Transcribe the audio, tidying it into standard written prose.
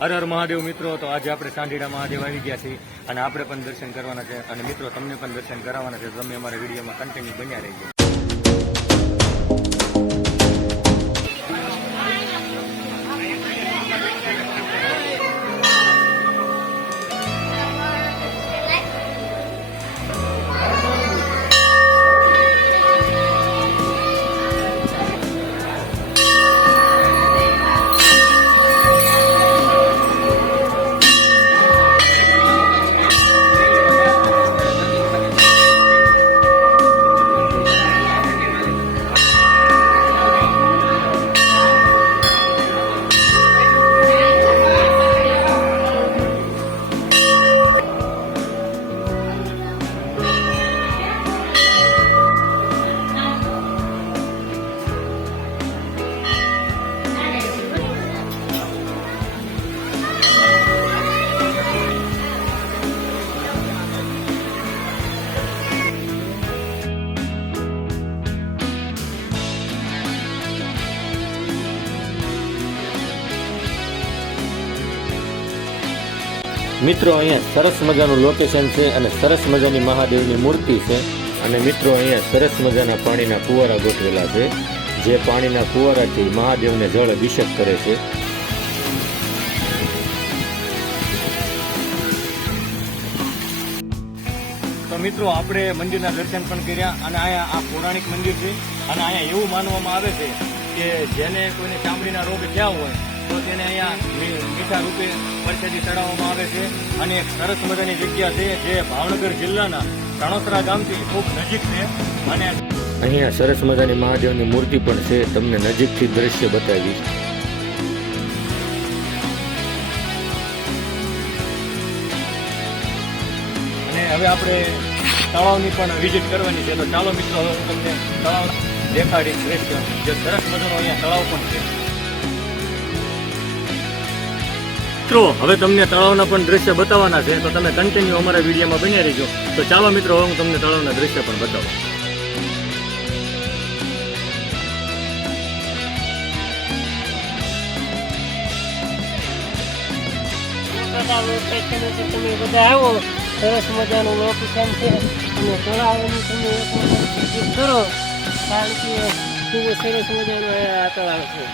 હર હર મહાદેવ મિત્રો. તો આજે આપણે સાંઢીડા મહાદેવ આવી ગયા છીએ અને આપણે પણ દર્શન કરવાના છે અને મિત્રો તમને પણ દર્શન કરાવવાના છે. તમે અમારા વિડીયોમાં કન્ટિન્યુ બન્યા રહેજો. મિત્રો અહીંયા સરસ મજાનું લોકેશન છે અને સરસ મજાની મહાદેવની મૂર્તિ છે અને મિત્રો અહીંયા સરસ મજાના પાણીના ફુવારા ગોઠવેલા છે જે પાણીના ફુવારાથી મહાદેવને જળ અભિષેક કરે છે. તો મિત્રો આપણે મંદિરના દર્શન પણ કર્યા અને અહીંયા આ પૌરાણિક મંદિર છે અને અહીંયા એવું માનવામાં આવે છે કે જેને કોઈને ચામડીના રોગ થયા હોય તો તેને અહીંયા મીઠા રૂપે પરસાદી ચડાવવામાં આવે છે અને એક સરસ મજાની જગ્યા છે જે ભાવનગર જિલ્લાના સણોસરા ગામથી ખૂબ નજીક છે અને અહીંયા સરસ મજાની મહાદેવની મૂર્તિ પણ છે. તમને નજીકથી દ્રશ્ય બતાવીશ. અને હવે આપણે તળાવની પણ વિઝિટ કરવાની છે. તો ચાલો મિત્રો હવે હું તમને તળાવ દેખાડીશ દ્રશ્ય જે સરસ મજાનો અહીંયા તળાવ પણ છે. મિત્રો હવે તમને તળાવના પણ દ્રશ્ય બતાવવાના છે તો તમે કન્ટિન્યુ અમારા વિડીયોમાં બન્યા રહેજો. તો ચાલો મિત્રો હવે હું તમને તળાવના દ્રશ્ય પણ બતાવું. તમે બધા આવો, સરસ મજાનું લોકેશન છે અને તળાવની તમે કરો કારણ કે ખૂબ સરસ મજાનું આ તળાવ છે.